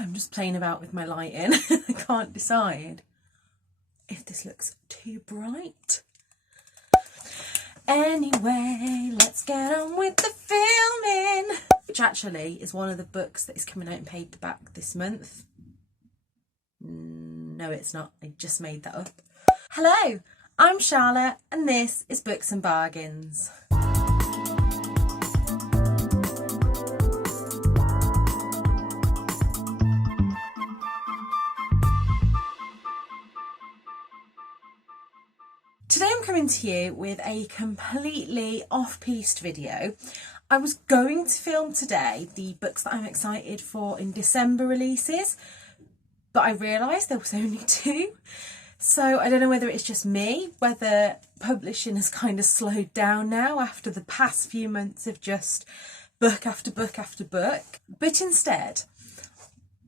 I'm just playing about with my lighting. I can't decide if this looks too bright. Anyway, let's get on with the filming. Which actually is one of the books that is coming out in paperback this month. No, it's not. I just made that up. Hello, I'm Charlotte and this is Books and Bargains. Today I'm coming to you with a completely off-piste video. I was going to film today the books that I'm excited for in December releases, but I realised there was only 2. So I don't know whether it's just me, whether publishing has kind of slowed down now after the past few months of just book after book after book. But instead,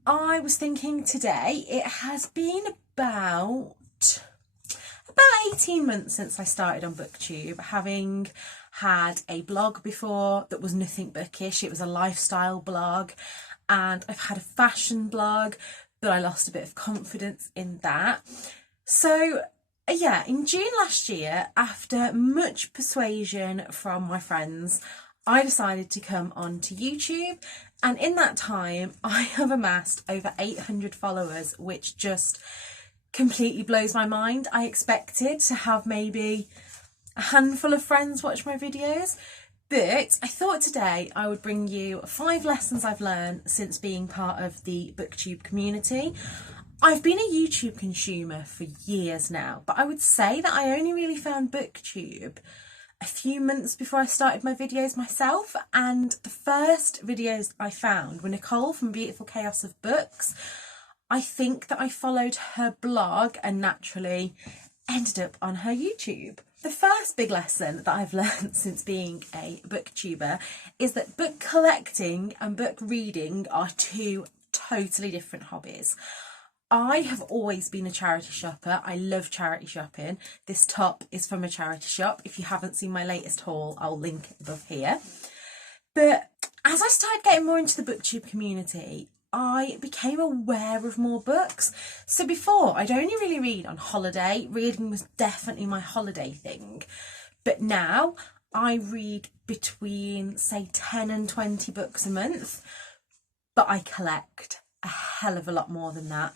I was thinking today, it has been about 18 months since I started on Booktube, having had a blog before that was nothing bookish. It was a lifestyle blog, and I've had a fashion blog, but I lost a bit of confidence in that. So yeah, in June last year, after much persuasion from my friends, I decided to come onto YouTube, and in that time I have amassed over 800 followers, which just completely blows my mind. I expected to have maybe a handful of friends watch my videos, but I thought today I would bring you 5 lessons I've learned since being part of the Booktube community. I've been a YouTube consumer for years now, but I would say that I only really found Booktube a few months before I started my videos myself, and the first videos I found were Nicole from Beautiful Chaos of Books. I think that I followed her blog and naturally ended up on her YouTube. The first big lesson that I've learned since being a booktuber is that book collecting and book reading are 2 totally different hobbies. I have always been a charity shopper. I love charity shopping. This top is from a charity shop. If you haven't seen my latest haul, I'll link above here. But as I started getting more into the Booktube community, I became aware of more books. So before, I'd only really read on holiday. Reading was definitely my holiday thing. But now I read between, say, 10 and 20 books a month. But I collect a hell of a lot more than that.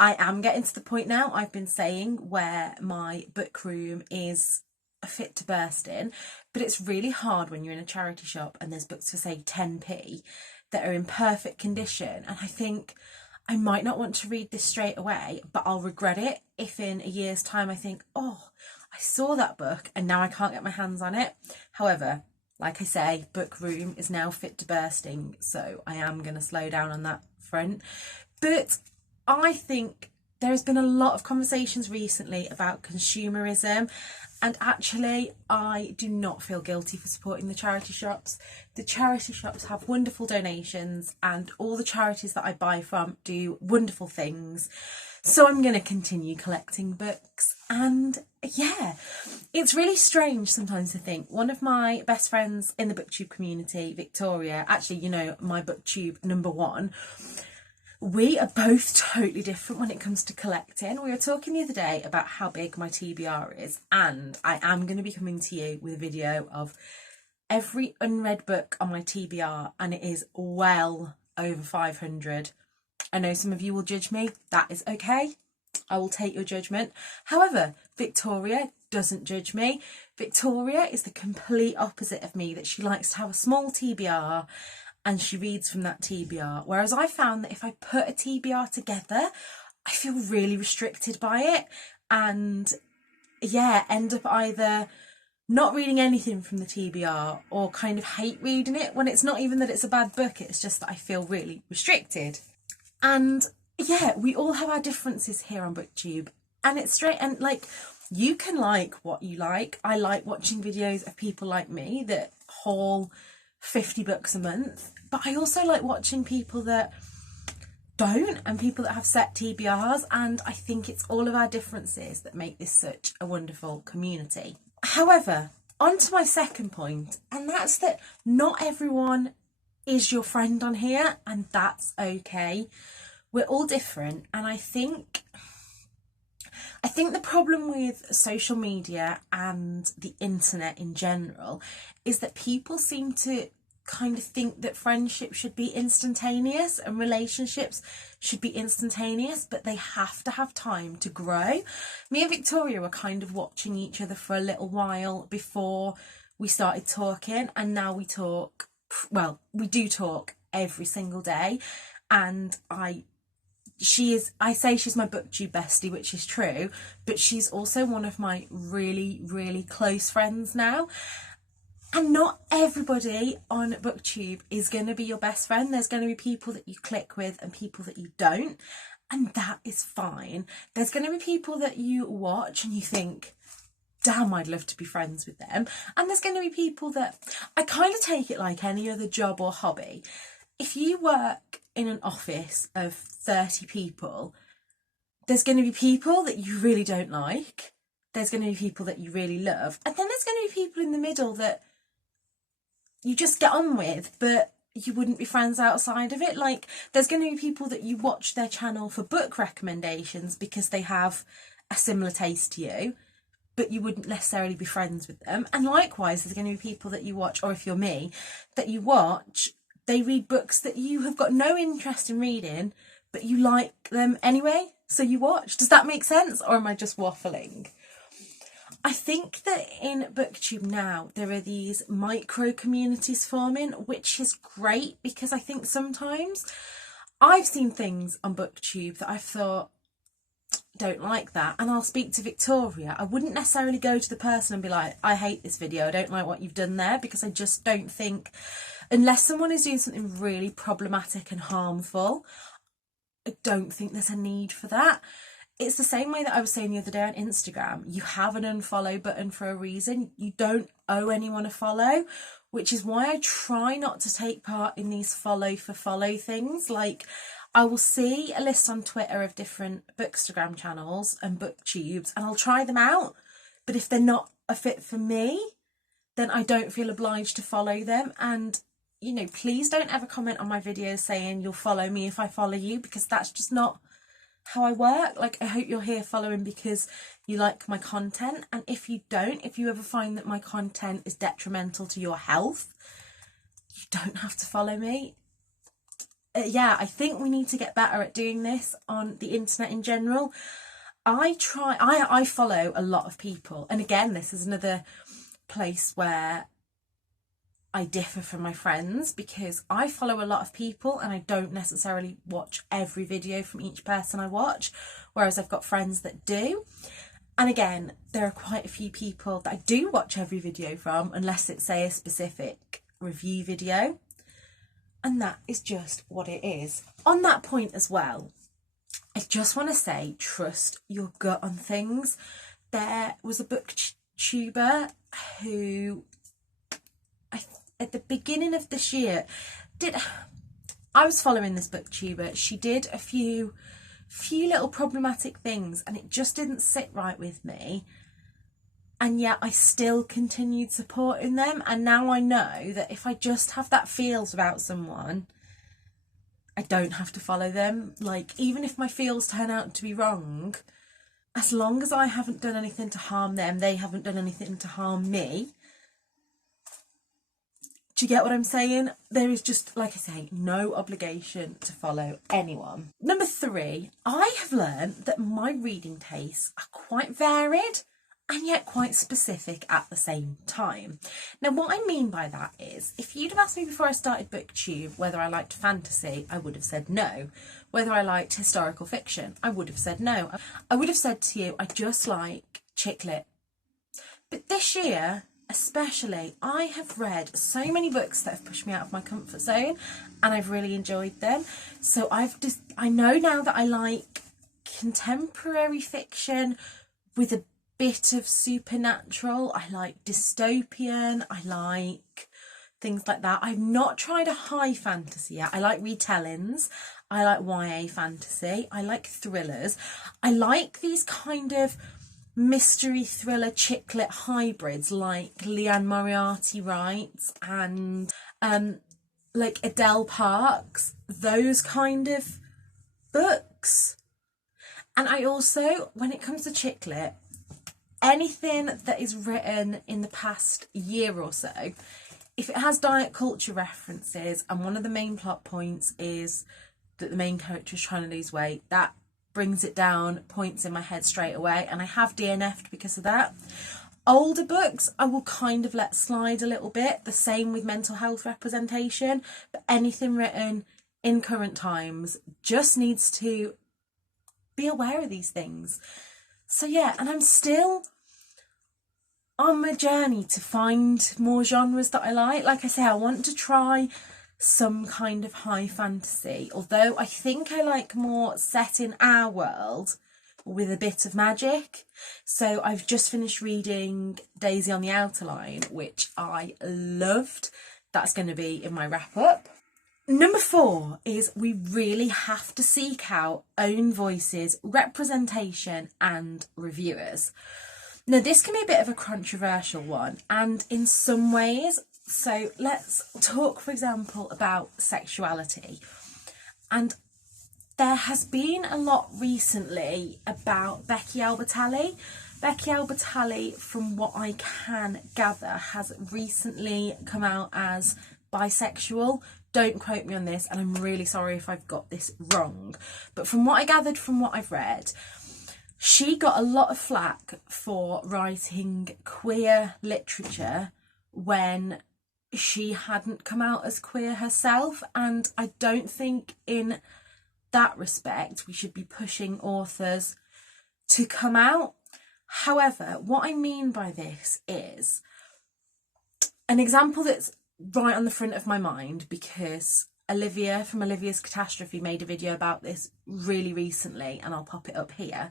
I am getting to the point now, I've been saying, where my book room is fit to burst in. But it's really hard when you're in a charity shop and there's books for, say, 10p. that are in perfect condition, and I think I might not want to read this straight away, but I'll regret it if in a year's time I think, oh, I saw that book and now I can't get my hands on it. However, like I say, book room is now fit to bursting, so I am going to slow down on that front. But I think there has been a lot of conversations recently about consumerism, and actually I do not feel guilty for supporting the charity shops. The charity shops have wonderful donations and all the charities that I buy from do wonderful things. So I'm going to continue collecting books. And yeah, it's really strange sometimes to think. One of my best friends in the Booktube community, Victoria, actually, you know, my Booktube number 1, we are both totally different when it comes to collecting. We were talking the other day about how big my TBR is, and I am going to be coming to you with a video of every unread book on my TBR, and it is well over 500. I know some of you will judge me. That is okay. I will take your judgment. However, Victoria doesn't judge me. Victoria is the complete opposite of me, that she likes to have a small TBR and she reads from that TBR. Whereas I found that if I put a TBR together, I feel really restricted by it, and yeah, end up either not reading anything from the TBR or kind of hate reading it, when it's not even that it's a bad book, it's just that I feel really restricted. And yeah, we all have our differences here on Booktube, and it's straight, and like, you can like what you like. I like watching videos of people like me that haul 50 books a month, but I also like watching people that don't, and people that have set TBRs, and I think it's all of our differences that make this such a wonderful community. However, on to my second point, and that's that not everyone is your friend on here, and that's okay. we're all different, and I think the problem with social media and the internet in general is that people seem to kind of think that friendship should be instantaneous and relationships should be instantaneous, but they have to have time to grow. Me and Victoria were kind of watching each other for a little while before we started talking, and now we talk, well, we do talk every single day, and I say she's my Booktube bestie, which is true, but she's also one of my really, really close friends now. And not everybody on Booktube is going to be your best friend. There's going to be people that you click with and people that you don't, and that is fine. There's going to be people that you watch and you think, damn, I'd love to be friends with them. And there's going to be people that, I kind of take it like any other job or hobby. If you work in an office of 30 people, there's going to be people that you really don't like. There's going to be people that you really love. And then there's going to be people in the middle that you just get on with, but you wouldn't be friends outside of it. Like, there's going to be people that you watch their channel for book recommendations because they have a similar taste to you, but you wouldn't necessarily be friends with them. And likewise, there's going to be people that you watch, or if you're me, that you watch, they read books that you have got no interest in reading, but you like them anyway, so you watch. Does that make sense, or am I just waffling? I think that in Booktube now there are these micro communities forming, which is great, because I think sometimes I've seen things on Booktube that I've thought, don't like that, and I'll speak to Victoria. I wouldn't necessarily go to the person and be like, I hate this video, I don't like what you've done there, because I just don't think, unless someone is doing something really problematic and harmful, I don't think there's a need for that. It's the same way that I was saying the other day on Instagram. You have an unfollow button for a reason. You don't owe anyone a follow, which is why I try not to take part in these follow for follow things. Like, I will see a list on Twitter of different Bookstagram channels and Booktubes, and I'll try them out. But if they're not a fit for me, then I don't feel obliged to follow them. And, you know, please don't ever comment on my videos saying you'll follow me if I follow you, because that's just not how I work. Like, I hope you're here following because you like my content, and if you don't, if you ever find that my content is detrimental to your health, you don't have to follow me. Yeah, I think we need to get better at doing this on the internet in general. I follow a lot of people, and again, this is another place where I differ from my friends, because I follow a lot of people and I don't necessarily watch every video from each person I watch, whereas I've got friends that do. And again, there are quite a few people that I do watch every video from, unless it's, say, a specific review video. And that is just what it is. On that point as well, I just want to say, trust your gut on things. There was a booktuber who, at the beginning of this year, I was following this booktuber. She did a few little problematic things, and it just didn't sit right with me. And yet I still continued supporting them. And now I know that if I just have that feels about someone, I don't have to follow them. Like, even if my feels turn out to be wrong, as long as I haven't done anything to harm them, they haven't done anything to harm me. Do you get what I'm saying? There is just, like I say, no obligation to follow anyone. Number 3, I have learned that my reading tastes are quite varied and yet quite specific at the same time. Now, what I mean by that is, if you'd have asked me before I started Booktube whether I liked fantasy, I would have said no. Whether I liked historical fiction, I would have said no. I would have said to you, I just like chick lit. But this year, especially, I have read so many books that have pushed me out of my comfort zone, and I've really enjoyed them. So I know now that I like contemporary fiction with a bit of supernatural. I like dystopian. I like things like that. I've not tried a high fantasy yet. I like retellings. I like YA fantasy. I like thrillers. I like these kind of mystery thriller chick lit hybrids like Leanne Moriarty writes, and like Adele Parks, those kind of books. And I also, when it comes to chick lit, anything that is written in the past year or so, if it has diet culture references and one of the main plot points is that the main character is trying to lose weight, that brings it down points in my head straight away, and I have DNF'd because of that. Older books I will kind of let slide a little bit, the same with mental health representation, but anything written in current times just needs to be aware of these things. So yeah, and I'm still on my journey to find more genres that I like. Like I say, I want to try some kind of high fantasy, although I think I like more set in our world with a bit of magic. So I've just finished reading Daisy on the Outer Line, which I loved. That's going to be in my wrap up. Number 4 is we really have to seek out own voices, representation and reviewers. Now this can be a bit of a controversial one, and in some ways, so let's talk, for example, about sexuality. And there has been a lot recently about Becky Albertalli. Becky Albertalli, from what I can gather, has recently come out as bisexual. Don't quote me on this, and I'm really sorry if I've got this wrong. But from what I gathered from what I've read, she got a lot of flack for writing queer literature when she hadn't come out as queer herself, and I don't think in that respect we should be pushing authors to come out. However, what I mean by this is an example that's right on the front of my mind, because Olivia from Olivia's Catastrophe made a video about this really recently, and I'll pop it up here,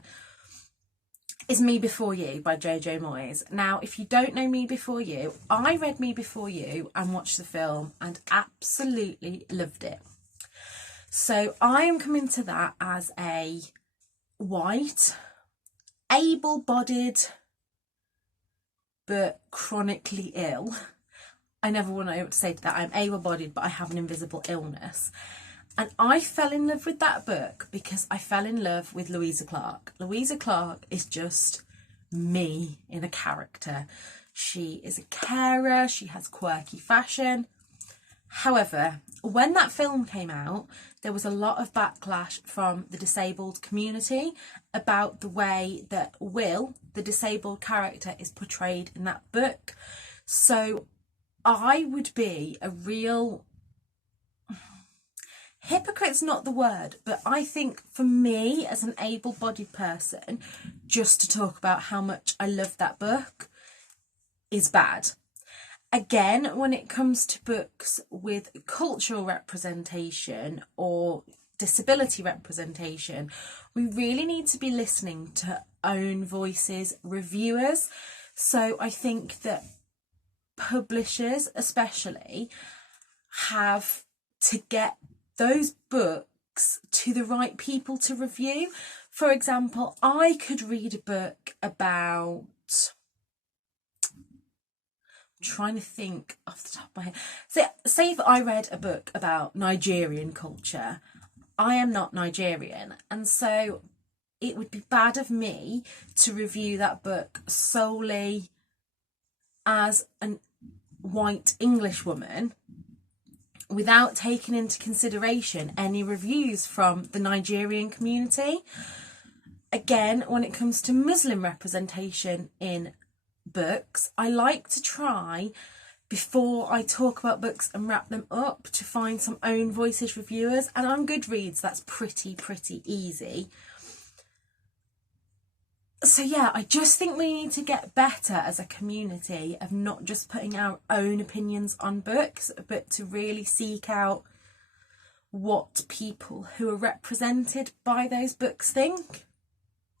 is Me Before You by Jojo Moyes. Now, if you don't know Me Before You, I read Me Before You and watched the film and absolutely loved it. So I am coming to that as a white, able-bodied, but chronically ill. I never want to say to that, I'm able-bodied, but I have an invisible illness. And I fell in love with that book because I fell in love with Louisa Clark. Louisa Clark is just me in a character. She is a carer, she has quirky fashion. However, when that film came out, there was a lot of backlash from the disabled community about the way that Will, the disabled character, is portrayed in that book. So I would be a real... hypocrite's not the word, but I think for me as an able-bodied person, just to talk about how much I love that book is bad. Again, when it comes to books with cultural representation or disability representation, we really need to be listening to own voices, reviewers. So I think that publishers especially have to get those books to the right people to review. For example, I could read a book about... trying to think off the top of my head. So, say if I read a book about Nigerian culture, I am not Nigerian, and so it would be bad of me to review that book solely as a white English woman without taking into consideration any reviews from the Nigerian community. Again, when it comes to Muslim representation in books, I like to try, before I talk about books and wrap them up, to find some own voices reviewers, and on Goodreads that's pretty easy. So yeah, I just think we need to get better as a community of not just putting our own opinions on books, but to really seek out what people who are represented by those books think.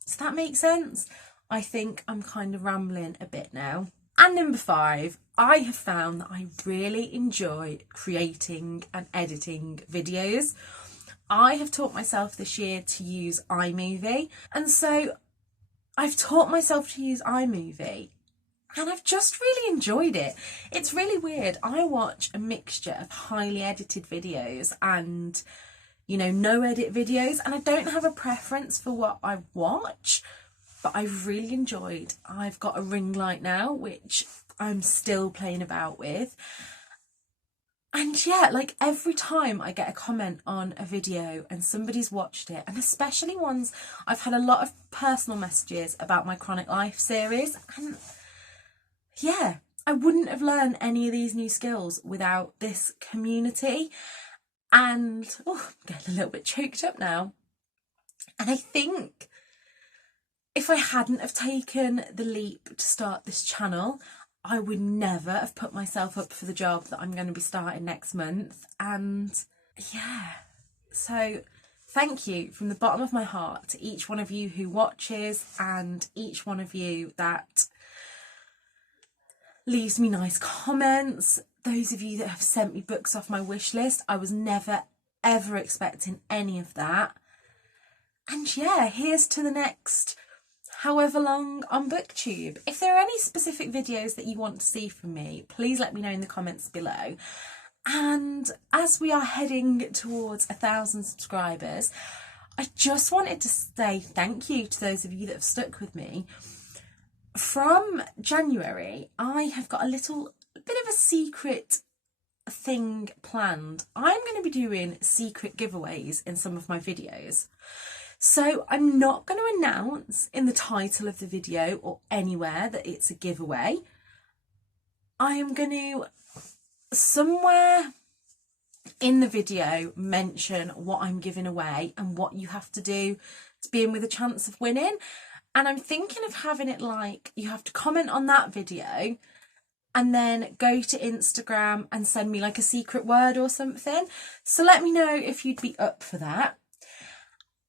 Does that make sense? I think I'm kind of rambling a bit now. And number 5, I have found that I really enjoy creating and editing videos. I have taught myself this year to use iMovie, and so I've taught myself to use iMovie and I've just really enjoyed it. It's really weird. I watch a mixture of highly edited videos and you know, no edit videos, and I don't have a preference for what I watch, but I've really enjoyed. I've got a ring light now, which I'm still playing about with. And yeah, like every time I get a comment on a video and somebody's watched it, and especially ones, I've had a lot of personal messages about my Chronic Life series, and yeah, I wouldn't have learned any of these new skills without this community. And oh, I'm getting a little bit choked up now. And I think if I hadn't have taken the leap to start this channel, I would never have put myself up for the job that I'm going to be starting next month. And yeah, so thank you from the bottom of my heart to each one of you who watches, and each one of you that leaves me nice comments. Those of you that have sent me books off my wish list, I was never ever expecting any of that. And yeah, here's to the next however long on Booktube. If there are any specific videos that you want to see from me, please let me know in the comments below. And as we are heading towards 1,000 subscribers, I just wanted to say thank you to those of you that have stuck with me. From January, I have got a little bit of a secret thing planned. I'm going to be doing secret giveaways in some of my videos. So I'm not going to announce in the title of the video or anywhere that it's a giveaway. I am going to, somewhere in the video, mention what I'm giving away and what you have to do to be in with a chance of winning. And I'm thinking of having it like you have to comment on that video and then go to Instagram and send me like a secret word or something. So let me know if you'd be up for that.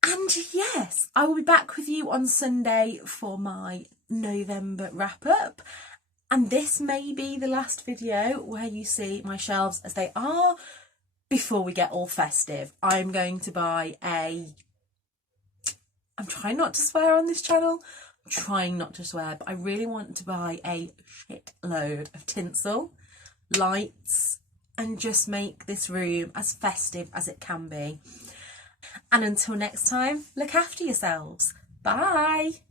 And yes, I will be back with you on Sunday for my November wrap up. And this may be the last video where you see my shelves as they are before we get all festive. I'm going to buy I'm trying not to swear on this channel. I'm trying not to swear, but I really want to buy a shitload of tinsel, lights, and just make this room as festive as it can be. And until next time, look after yourselves. Bye.